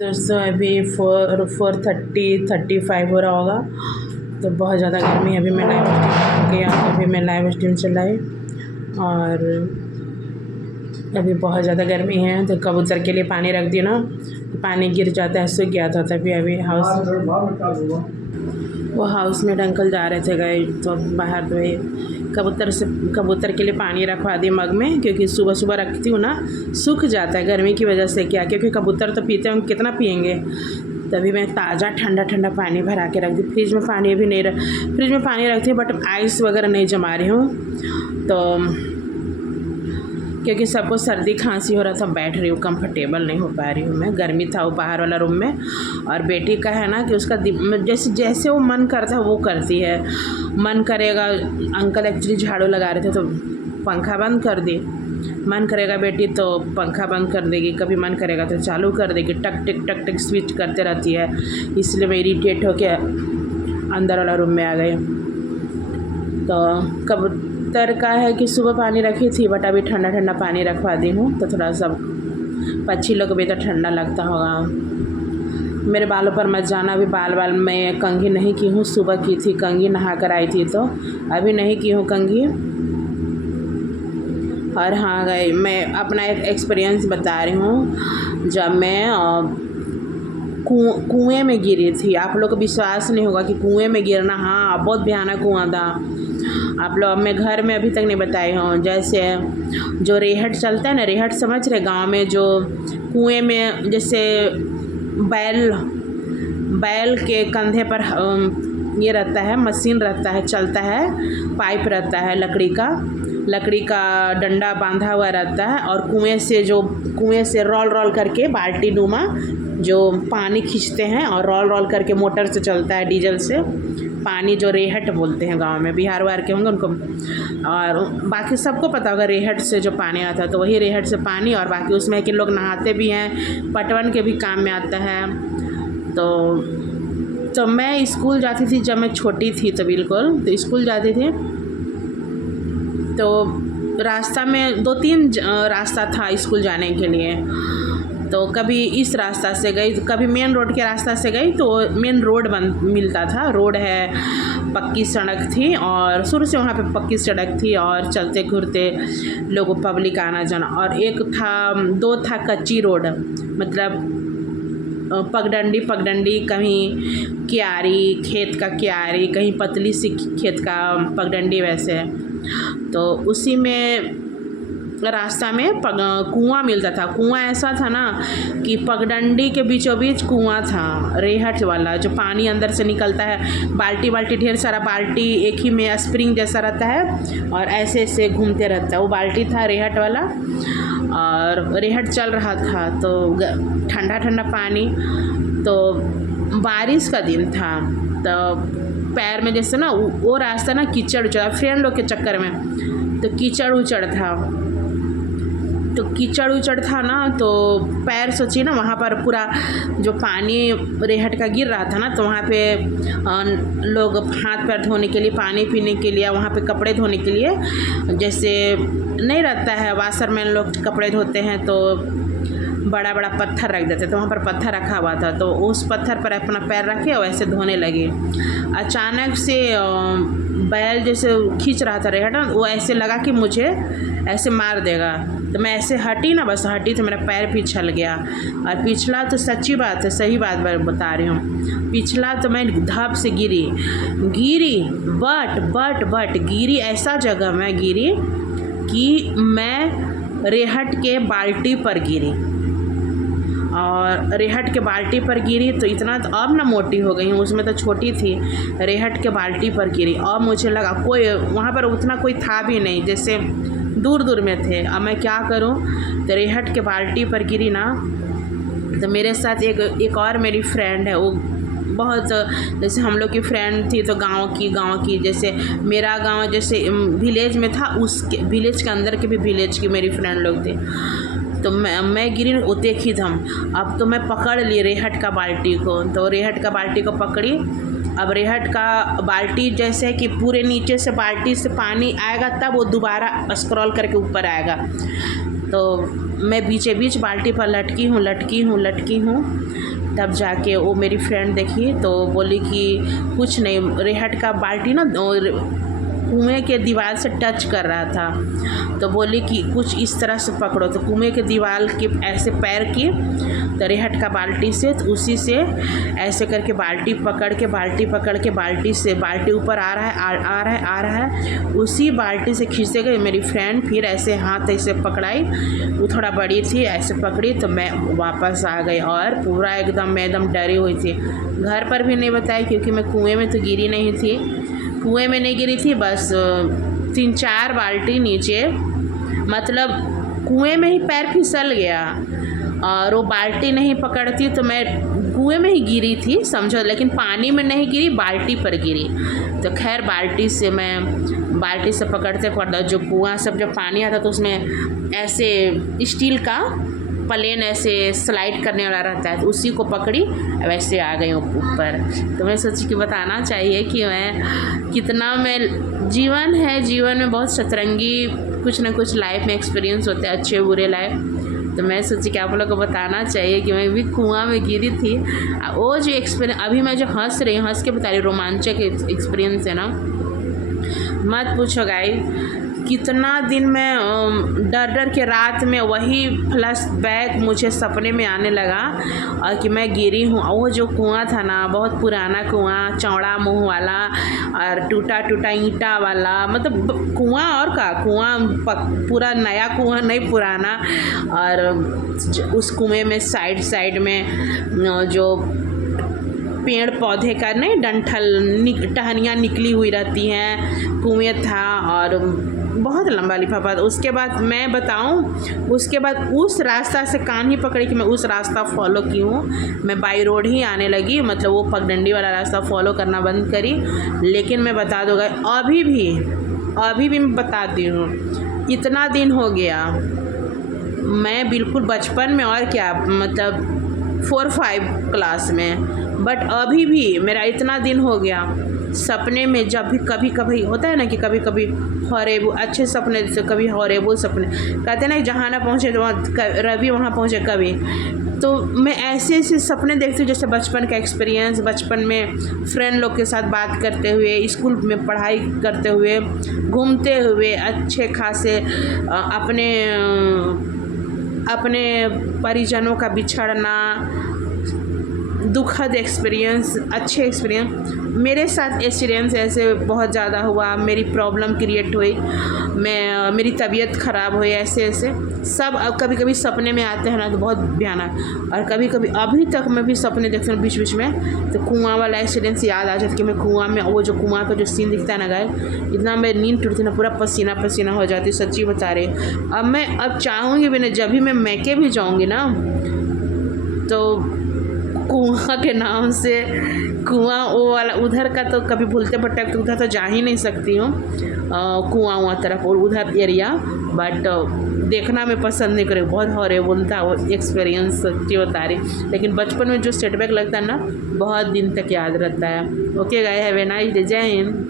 दोस्तों अभी 4:30 हो रहा होगा, तो बहुत ज़्यादा गर्मी है। अभी मैं लाइव स्ट्रीम गया, अभी मैं लाइव स्ट्रीम चलाई और अभी बहुत ज़्यादा गर्मी है। तो कबूतर के लिए पानी रख दी ना, पानी गिर जाता है, सूख गया था। तभी अभी वो हाउसमेट अंकल जा रहे थे, गए तो बाहर तो कबूतर के लिए पानी रखवा दी मग में, क्योंकि सुबह सुबह रखती हूँ ना, सूख जाता है गर्मी की वजह से। क्या, क्योंकि कबूतर तो पीते हैं, कितना पियेंगे। तभी मैं ताज़ा ठंडा ठंडा पानी भरा के रख दी। फ्रिज में पानी अभी नहीं फ्रिज में पानी रखती हूँ, बट आइस वगैरह नहीं जमा रही हूँ, तो क्योंकि सबको सर्दी खांसी हो रहा था। बैठ रही हूँ, कंफर्टेबल नहीं हो पा रही हूँ मैं। गर्मी था वो बाहर वाला रूम में। और बेटी का है ना कि उसका जैसे जैसे वो मन करता है वो करती है। मन करेगा, अंकल एक्चुअली झाड़ू लगा रहे थे तो पंखा बंद कर दी। मन करेगा बेटी तो पंखा बंद कर देगी, कभी मन करेगा तो चालू कर देगी। टक टिक टक टिक स्विच करते रहती है। इसलिए मैं इरीटेट होकर अंदर वाला रूम में आ गई। तो कबूतर का है कि सुबह पानी रखी थी, बट अभी ठंडा ठंडा पानी रखवा दी हूँ, तो थोड़ा सा पक्षी लोग भी तो ठंडा लगता होगा। मेरे बालों पर मत जाना, अभी बाल में कंघी नहीं की हूँ। सुबह की थी कंघी, नहा कर आई थी, तो अभी नहीं की हूँ कंघी। और हाँ गए, मैं अपना एक एक्सपीरियंस बता रही हूँ। जब मैं कुएं में गिरी थी, आप लोग को विश्वास नहीं होगा कि कुएं में गिरना, हाँ बहुत भयानक कुआं था। आप लोग, मैं घर में अभी तक नहीं बताई हूँ। जैसे जो रेहट चलता है ना, रेहट समझ रहे, गांव में जो कुएं में जैसे बैल के कंधे पर ये रहता है, मशीन रहता है, चलता है, पाइप रहता है, लकड़ी का डंडा बांधा हुआ रहता है। और कुएं से रोल करके बाल्टी नुमा जो पानी खींचते हैं, और रोल करके मोटर से चलता है, डीजल से पानी, जो रेहट बोलते हैं गांव में। बिहार वार के होंगे उनको, और बाकी सबको पता होगा रेहट से जो पानी आता है, तो वही रेहट से पानी। और बाकी उसमें कि लोग नहाते भी हैं, पटवन के भी काम में आता है। तो मैं स्कूल जाती थी जब मैं छोटी थी, तो बिल्कुल तो स्कूल जाती थी, तो रास्ता में 2-3 रास्ता था स्कूल जाने के लिए। तो कभी इस रास्ता से गई, तो कभी मेन रोड के रास्ता से गई, तो मेन रोड मिलता था। रोड है, पक्की सड़क थी, और शुरू से वहाँ पे पक्की सड़क थी, और चलते घूरते लोगों पब्लिक आना जाना। और 2 था कच्ची रोड, मतलब पगडंडी, कहीं क्यारी, खेत का क्यारी, कहीं पतली सी खेत का पगडंडी, वैसे। तो उसी में रास्ता में कुआं मिलता था। कुआं ऐसा था ना कि पगडंडी के बीचों बीच कुआं था, रेहट वाला, जो पानी अंदर से निकलता है। बाल्टी ढेर सारा बाल्टी एक ही में स्प्रिंग जैसा रहता है, और ऐसे ऐसे घूमते रहता है। वो बाल्टी था रेहट वाला, और रेहट चल रहा था, तो ठंडा ठंडा पानी। तो बारिश का दिन था, तो पैर में जैसे ना वो रास्ता ना कीचड़ उचड़, फ्रेंड लोग के चक्कर में तो कीचड़ उचड़ था ना, तो पैर सोचिए ना, वहाँ पर पूरा जो पानी रेहट का गिर रहा था ना, तो वहाँ पे लोग हाथ पैर धोने के लिए, पानी पीने के लिए, वहाँ पे कपड़े धोने के लिए, जैसे नहीं रहता है वाशरमैन लोग कपड़े धोते हैं, तो बड़ा बड़ा पत्थर रख देते, तो वहाँ पर पत्थर रखा हुआ था। तो उस पत्थर पर अपना पैर रखे और ऐसे धोने लगे। अचानक से बैल जैसे खींच रहा था रेहट, वो ऐसे लगा कि मुझे ऐसे मार देगा। तो मैं ऐसे हटी ना, बस हटी तो मेरा पैर पिछल गया। और पिछला तो सच्ची बात है, सही बात बता रही हूँ, पिछला तो मैं धप से गिरी, बट गिरी ऐसा जगह में गिरी कि मैं रेहट के बाल्टी पर गिरी। और रेहट के बाल्टी पर गिरी तो इतना, तो अब ना मोटी हो गई हूँ, उसमें तो छोटी थी। रेहट के बाल्टी पर गिरी, और मुझे लगा कोई वहाँ पर उतना कोई था भी नहीं, जैसे दूर में थे। अब मैं क्या करूँ, तो रेहट के बाल्टी पर गिरी ना, तो मेरे साथ एक और मेरी फ्रेंड है, वो बहुत, जैसे हम लोग की फ्रेंड थी, तो गांव की जैसे मेरा गांव जैसे विलेज में था, उसके विलेज के अंदर के भी विलेज की मेरी फ्रेंड लोग थे। तो मैं गिरी, वो देखी थम। अब तो मैं पकड़ ली रेहट का बाल्टी को, तो रेहट का बाल्टी को पकड़ी। अब रेहट का बाल्टी जैसे कि पूरे नीचे से बाल्टी से पानी आएगा, तब वो दोबारा स्क्रॉल करके ऊपर आएगा। तो मैं बीचे बीच बाल्टी पर लटकी हूँ। तब जाके वो मेरी फ्रेंड देखी तो बोली कि कुछ नहीं, रेहट का बाल्टी ना कुएँ के दीवार से टच कर रहा था, तो बोली कि कुछ इस तरह से पकड़ो, तो कुएँ के दीवार के ऐसे पैर की, तो रेहट का बाल्टी से, तो उसी से ऐसे करके बाल्टी पकड़ के बाल्टी ऊपर आ रहा है, उसी बाल्टी से खींचते गए मेरी फ्रेंड। फिर ऐसे हाथ ऐसे पकड़ाई, वो थोड़ा बड़ी थी, ऐसे पकड़ी तो मैं वापस आ गई और पूरा एकदम मैं एकदम डरी हुई थी। घर पर भी नहीं बताई क्योंकि मैं कुएँ में तो गिरी नहीं थी, कुएँ में नहीं गिरी थी, बस 3-4 बाल्टी नीचे, मतलब कुएँ में ही पैर फिसल गया और वो बाल्टी नहीं पकड़ती तो मैं कुएँ में ही गिरी थी समझो, लेकिन पानी में नहीं गिरी, बाल्टी पर गिरी। तो खैर बाल्टी से पकड़ते जो कुआँ सब जब पानी आता तो उसमें ऐसे स्टील का प्लेन ऐसे स्लाइड करने वाला रहता है, तो उसी को पकड़ी वैसे आ गई ऊपर। तो मैं सोची कि बताना चाहिए कि मैं कितना जीवन में बहुत सतरंगी कुछ ना कुछ लाइफ में एक्सपीरियंस होते हैं, अच्छे बुरे लाइफ। तो मैं सोची कि आप लोग को बताना चाहिए कि मैं भी कुआं में गिरी थी। वो जो एक्सपीरियंस अभी मैं जो हंस के बता रही, रोमांचक एक्सपीरियंस है ना, मत पूछो गाइस। कितना दिन मैं डर के रात में वही फ्लैशबैक मुझे सपने में आने लगा और कि मैं गिरी हूँ। वो जो कुआं था ना, बहुत पुराना कुआं, चौड़ा मुंह वाला और टूटा ईंटा वाला, मतलब कुआं और का कुआं, पूरा नया कुआं नहीं, पुराना। और उस कुएं में साइड में जो पेड़ पौधे का नहीं डंठल टहनियाँ निकली हुई रहती हैं, कुएं था और बहुत लंबा लिफाफा। उसके बाद मैं बताऊं, उसके बाद उस रास्ता से कान ही पकड़ी कि मैं उस रास्ता फॉलो की हूँ। मैं बाई रोड ही आने लगी, मतलब वो पगडंडी वाला रास्ता फॉलो करना बंद करी। लेकिन मैं बता दूँगा अभी भी मैं बताती हूँ, इतना दिन हो गया, मैं बिल्कुल बचपन में और क्या, मतलब 4-5 क्लास में, बट अभी भी मेरा इतना दिन हो गया, सपने में जब भी कभी होता है ना कि कभी हॉरेबल अच्छे सपने, जैसे कभी हॉरेबल सपने कहते हैं ना, जहाँ ना पहुँचे तो रवि वहाँ पहुँचे कभी, तो मैं ऐसे सपने देखती हूँ जैसे बचपन का एक्सपीरियंस, बचपन में फ्रेंड लोग के साथ बात करते हुए, स्कूल में पढ़ाई करते हुए, घूमते हुए, अच्छे खासे अपने परिजनों का बिछड़ना, दुखद एक्सपीरियंस, अच्छे एक्सपीरियंस। मेरे साथ एक्सपीरियंस ऐसे बहुत ज़्यादा हुआ, मेरी प्रॉब्लम क्रिएट हुई, मेरी तबीयत ख़राब हुई, ऐसे सब कभी सपने में आते हैं ना, तो बहुत भयानक। और कभी अभी तक मैं भी सपने देखती हूँ बीच में, तो कुआं वाला एक्सीडेंस याद आ जाता कि मैं कुआं में, वो जो कुआं का जो सीन दिखता है ना गाइस, इतना मैं नींद टूटती ना, पूरा पसीना हो जाती, सच्ची बता रही। अब चाहूँगी भी नहीं, जब भी मैं मैके भी जाऊँगी ना, तो कुआं के नाम से, कुआं वो वाला उधर का तो कभी भूलते भटक तो उधर तो जा ही नहीं सकती हूँ, कुआं तरफ और उधर एरिया, बट देखना मैं पसंद नहीं करें, बहुत हॉरेबल था वो एक्सपीरियंस, सच्ची बता रही। लेकिन बचपन में जो सेटबैक लगता है ना, बहुत दिन तक याद रहता है। Okay guys, have a nice day, जय हिंद।